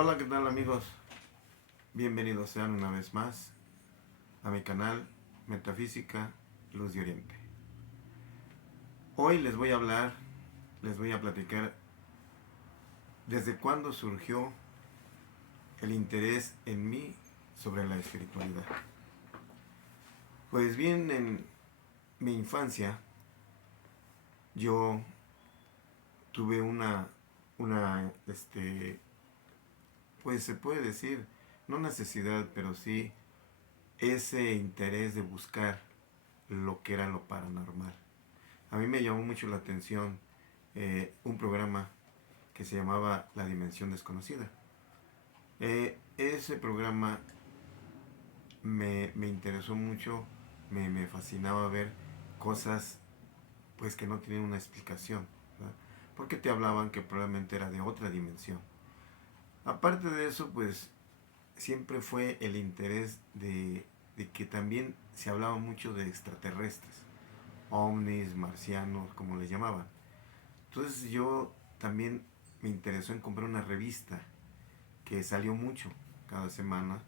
Hola, ¿qué tal amigos? Bienvenidos sean una vez más a mi canal Metafísica Luz de Oriente. Hoy les voy a hablar, les voy a platicar desde cuándo surgió el interés en mí sobre la espiritualidad. Pues bien, en mi infancia yo tuve pues se puede decir, no necesidad, pero sí ese interés de buscar lo que era lo paranormal. A mí me llamó mucho la atención un programa que se llamaba La Dimensión Desconocida. Ese programa me interesó mucho, me fascinaba ver cosas pues que no tenían una explicación, ¿verdad? Porque te hablaban que probablemente era de otra dimensión. Aparte de eso, pues siempre fue el interés de que también se hablaba mucho de extraterrestres, ovnis, marcianos, como les llamaban. Entonces yo también me interesó en comprar una revista que salió mucho cada semana,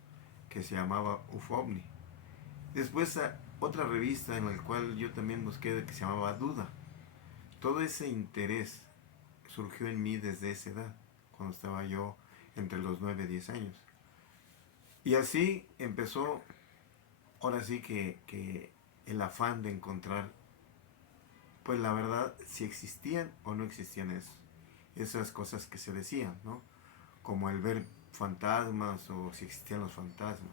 que se llamaba UFOVNI. Después otra revista en la cual yo también busqué, que se llamaba Duda. Todo ese interés surgió en mí desde esa edad, cuando estaba yo entre los 9 y 10 años. Y así empezó, ahora sí que el afán de encontrar, pues la verdad, si existían o no existían esas cosas que se decían, ¿no? Como el ver fantasmas o si existían los fantasmas,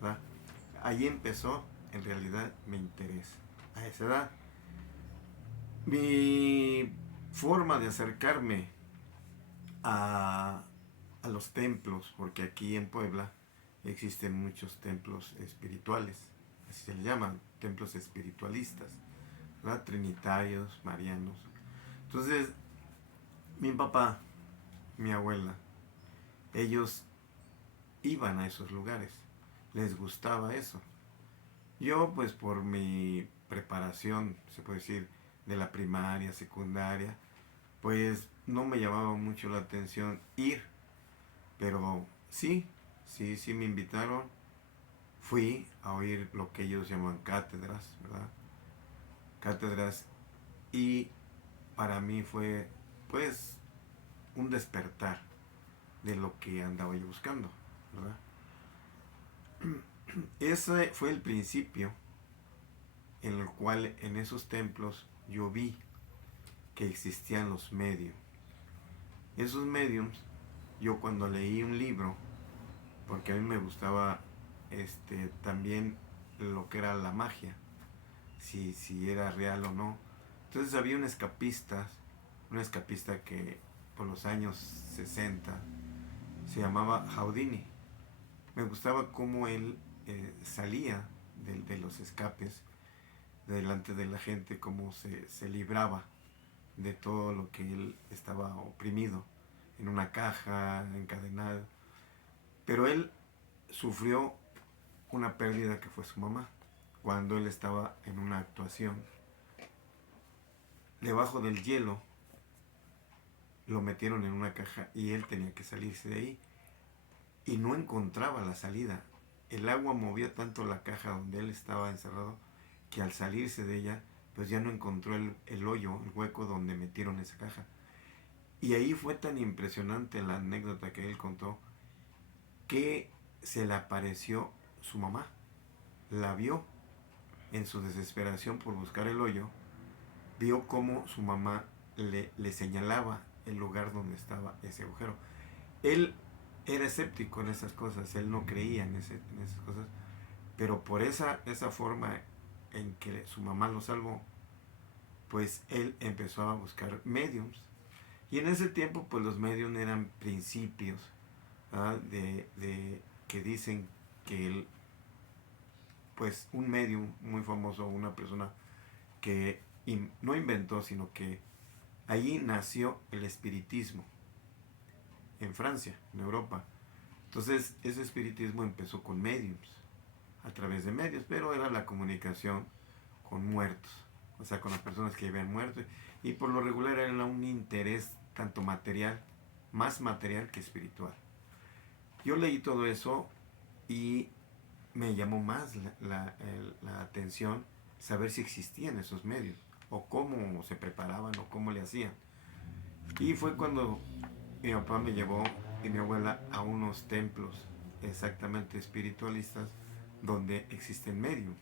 ¿verdad? Ahí empezó en realidad mi interés a esa edad. Mi forma de acercarme a, a los templos, porque aquí en Puebla existen muchos templos espirituales, así se les llaman, templos espiritualistas, ¿verdad? Trinitarios, marianos. Entonces, mi papá, mi abuela, ellos iban a esos lugares, les gustaba eso. Yo, pues por mi preparación, se puede decir, de la primaria, secundaria, pues no me llamaba mucho la atención ir, pero sí me invitaron, fui a oír lo que ellos llaman cátedras, ¿verdad? Cátedras, y para mí fue, pues, un despertar de lo que andaba yo buscando, ¿verdad? Ese fue el principio en el cual en esos templos yo vi que existían los mediums. Esos mediums, yo cuando leí un libro, porque a mí me gustaba también lo que era la magia, si era real o no. Entonces había un escapista que por los años 60 se llamaba Houdini. Me gustaba cómo él salía de los escapes delante de la gente, cómo se libraba de todo lo que él estaba oprimido en una caja, encadenado. Pero él sufrió una pérdida que fue su mamá, cuando él estaba en una actuación. Debajo del hielo lo metieron en una caja y él tenía que salirse de ahí y no encontraba la salida. El agua movía tanto la caja donde él estaba encerrado que al salirse de ella pues ya no encontró el hoyo, el hueco donde metieron esa caja. Y ahí fue tan impresionante la anécdota que él contó que se le apareció su mamá. La vio en su desesperación por buscar el hoyo, vio cómo su mamá le señalaba el lugar donde estaba ese agujero. Él era escéptico en esas cosas, él no creía en esas cosas, pero por esa forma en que su mamá lo salvó, pues él empezó a buscar mediums. Y en ese tiempo, pues los mediums eran principios, ¿verdad? De que dicen que pues un medium muy famoso, una persona que no inventó, sino que allí nació el espiritismo, en Francia, en Europa. Entonces ese espiritismo empezó con mediums, a través de medios, pero era la comunicación con muertos, o sea, con las personas que habían muerto, y por lo regular era un interés tanto material, más material que espiritual. Yo leí todo eso y me llamó más la atención saber si existían esos medios, o cómo se preparaban, o cómo le hacían. Y fue cuando mi papá me llevó y mi abuela a unos templos exactamente espiritualistas donde existen medios.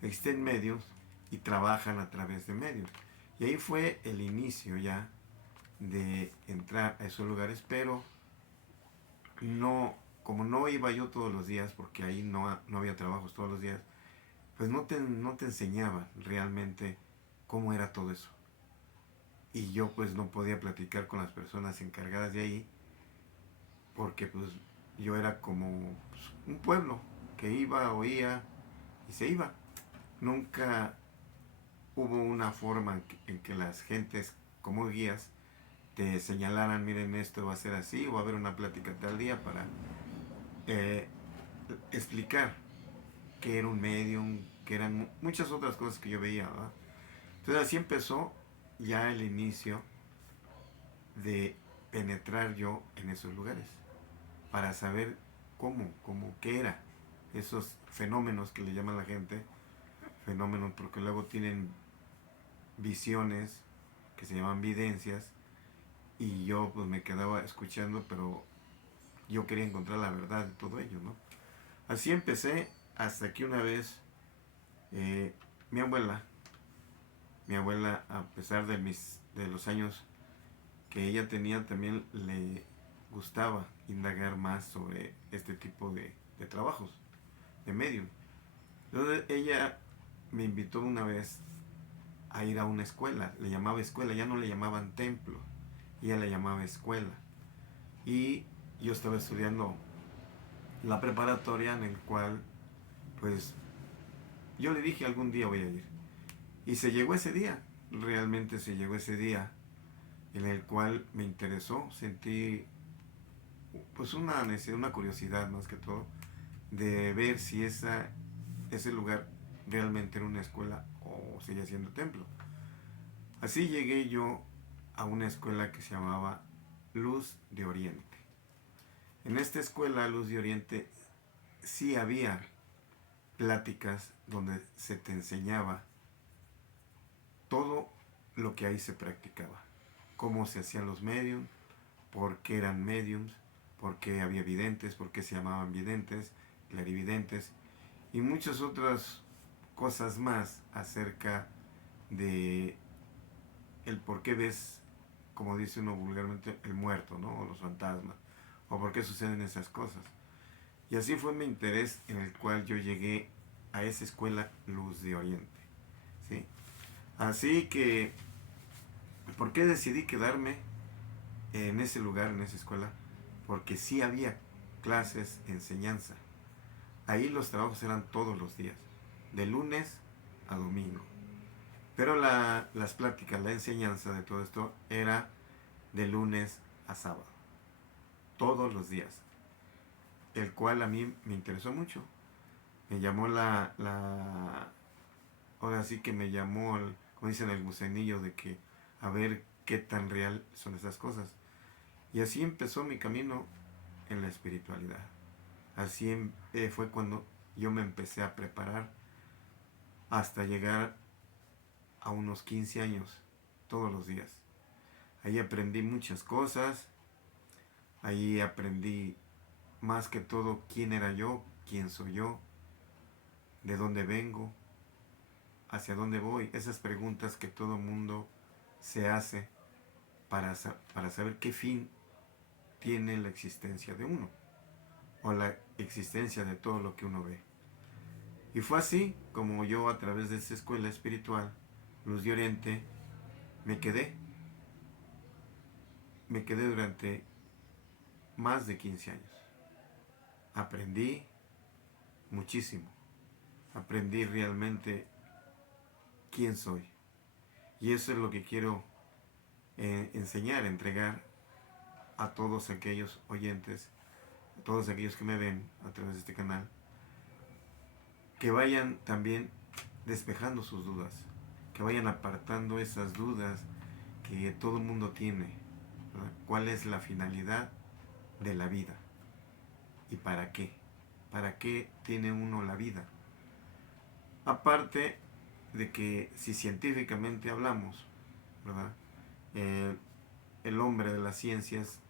Existen medios y trabajan a través de medios. Y ahí fue el inicio ya de entrar a esos lugares, pero no, como no iba yo todos los días, porque ahí no había trabajos todos los días, pues no te enseñaban realmente cómo era todo eso. Y yo pues no podía platicar con las personas encargadas de ahí, porque pues yo era como pues, un pueblo que iba, oía y se iba. Nunca hubo una forma en que las gentes como guías te señalaran, miren, esto va a ser así, o va a haber una plática tal día para eh, explicar qué era un medium, que eran muchas otras cosas que yo veía, ¿verdad? Entonces así empezó ya el inicio de penetrar yo en esos lugares, para saber qué era esos fenómenos que le llaman la gente, fenómenos porque luego tienen visiones que se llaman videncias, y yo pues me quedaba escuchando, pero yo quería encontrar la verdad de todo ello, ¿no? Así empecé hasta que una vez eh, mi abuela, a pesar de los años que ella tenía, también le gustaba indagar más sobre este tipo de trabajos, de medium. Entonces ella me invitó una vez a ir a una escuela, le llamaba escuela, ya no le llamaban templo, ella le llamaba escuela. Y yo estaba estudiando la preparatoria, en el cual pues yo le dije algún día voy a ir. Y se llegó ese día, realmente se llegó ese día en el cual me interesó, sentí pues una necesidad, una curiosidad más que todo, de ver si ese lugar realmente era una escuela o seguía siendo templo. Así llegué yo a una escuela que se llamaba Luz de Oriente. En esta escuela Luz de Oriente sí había pláticas donde se te enseñaba todo lo que ahí se practicaba, cómo se hacían los mediums, por qué eran mediums, por qué había videntes, por qué se llamaban videntes, clarividentes, y muchas otras cosas más acerca de el por qué ves, como dice uno vulgarmente, el muerto, ¿no? O los fantasmas, o por qué suceden esas cosas. Y así fue mi interés, en el cual yo llegué a esa escuela Luz de Oriente, ¿sí? Así que, ¿por qué decidí quedarme en ese lugar, en esa escuela? Porque sí había clases, enseñanza. Ahí los trabajos eran todos los días, de lunes a domingo. Pero las pláticas, la enseñanza de todo esto era de lunes a sábado, todos los días, el cual a mí me interesó mucho. Me llamó ahora sí que me llamó, como dicen, el gusanillo de que a ver qué tan real son esas cosas. Y así empezó mi camino en la espiritualidad. Así fue cuando yo me empecé a preparar hasta llegar a unos 15 años, todos los días. Ahí aprendí muchas cosas, ahí aprendí más que todo quién era yo, quién soy yo, de dónde vengo, hacia dónde voy, esas preguntas que todo mundo se hace para saber qué fin tiene la existencia de uno, o la existencia de todo lo que uno ve. Y fue así como yo, a través de esa escuela espiritual, Luz de Oriente, me quedé. Me quedé durante más de 15 años. Aprendí muchísimo. Aprendí realmente quién soy. Y eso es lo que quiero enseñar, entregar a todos aquellos oyentes, a todos aquellos que me ven a través de este canal, que vayan también despejando sus dudas, que vayan apartando esas dudas que todo el mundo tiene, ¿verdad? ¿Cuál es la finalidad de la vida. ¿Y para qué? ¿Para qué tiene uno la vida? Aparte de que si científicamente hablamos, ¿verdad? El hombre de las ciencias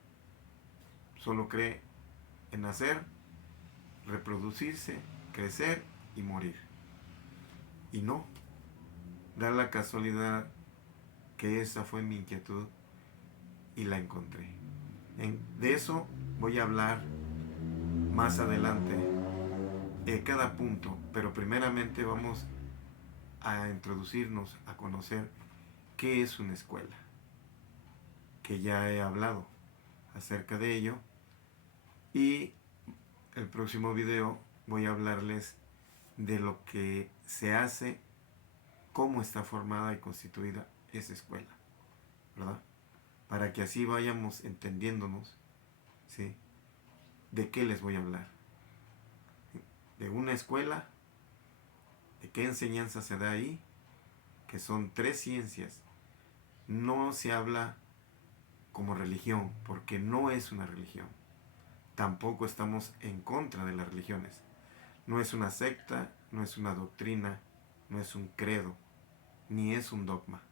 solo cree en nacer, reproducirse, crecer y morir. Y no, da la casualidad que esa fue mi inquietud y la encontré. De eso voy a hablar más adelante, cada punto, pero primeramente vamos a introducirnos a conocer qué es una escuela, que ya he hablado acerca de ello, y el próximo video voy a hablarles de lo que se hace, cómo está formada y constituida esa escuela, ¿verdad? Para que así vayamos entendiéndonos, ¿sí? ¿De qué les voy a hablar? De una escuela, de qué enseñanza se da ahí, que son 3 ciencias. No se habla como religión, porque no es una religión. Tampoco estamos en contra de las religiones. No es una secta, no es una doctrina, no es un credo, ni es un dogma.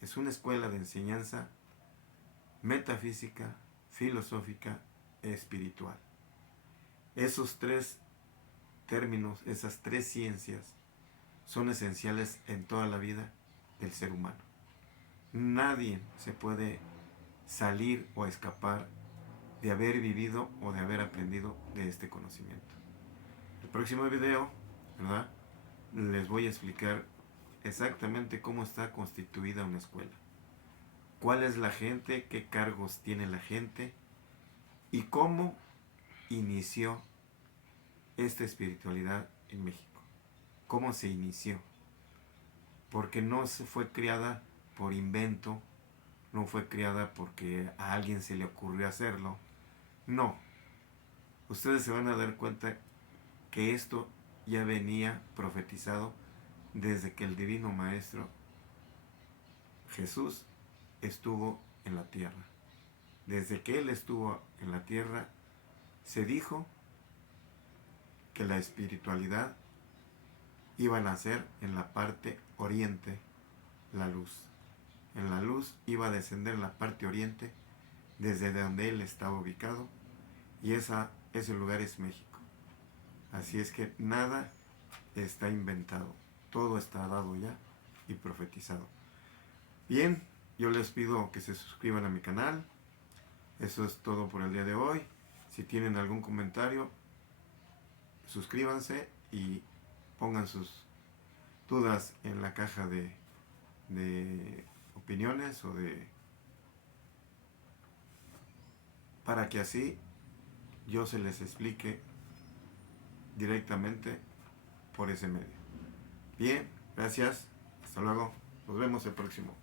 Es una escuela de enseñanza metafísica, filosófica e espiritual. Esos 3 términos, esas 3 ciencias, son esenciales en toda la vida del ser humano. Nadie se puede salir o escapar de haber vivido o de haber aprendido de este conocimiento. El próximo video, ¿verdad?, les voy a explicar exactamente cómo está constituida una escuela, cuál es la gente, qué cargos tiene la gente y cómo inició esta espiritualidad en México. Cómo se inició. Porque no se fue creada por invento, no fue creada porque a alguien se le ocurrió hacerlo. No. Ustedes se van a dar cuenta que esto ya venía profetizado desde que el Divino Maestro Jesús estuvo en la tierra. Desde que Él estuvo en la tierra, se dijo que la espiritualidad iba a nacer en la parte oriente, la luz. En la luz iba a descender en la parte oriente, desde donde Él estaba ubicado, y ese lugar es México. Así es que nada está inventado, todo está dado ya y profetizado. Bien, yo les pido que se suscriban a mi canal. Eso es todo por el día de hoy. Si tienen algún comentario, suscríbanse y pongan sus dudas en la caja de opiniones para que así yo se les explique directamente por ese medio. Bien, gracias, hasta luego, nos vemos el próximo.